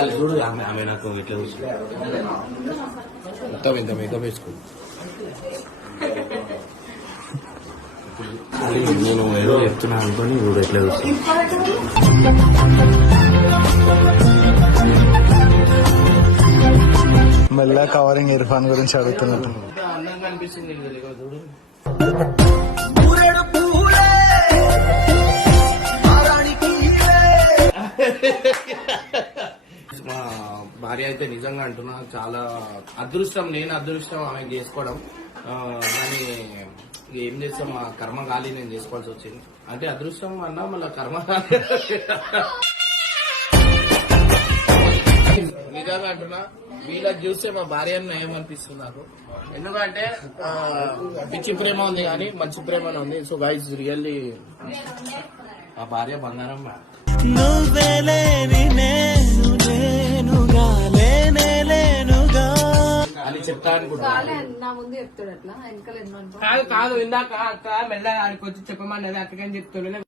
అది చూడు ఆమె నాకు ఇట్లా చూస్తుంది మొత్తం ఇంత మేకప్ వేసుకో నేను ఏదో చెప్తున్నా అనుకోని చూడు ఎట్లా చూస్తుంది మెల్ల కవరింగ్ ఇర్ఫాన్ గురించి అడుగుతున్నట్టు అందంగా అనిపిస్తుంది చూడు మా భార్య అయితే నిజంగా అంటున్నా చాలా అదృష్టం, నేను అదృష్టం ఆమె చేసుకోవడం. కానీ ఏం చేస్తాం, మా కర్మ గాలి నేను చేసుకోవాల్సి వచ్చింది. అంటే అదృష్టం అన్నా మళ్ళీ కర్మ గాలి. నిజంగా అంటున్నా, వీళ్ళకి చూస్తే మా భార్య ఏమనిపిస్తుంది నాకు. ఎందుకంటే పిచ్చి ప్రేమ ఉంది కానీ మంచి ప్రేమ ఉంది. సో గైస్ రియల్లీ మా భార్య బంగారం అని చెప్తా అనుకుంటా. కాదు ఇందాక అక్క మెల్ల ఆడికి వచ్చి చెప్పమన్నది అక్కకని చెప్తుండే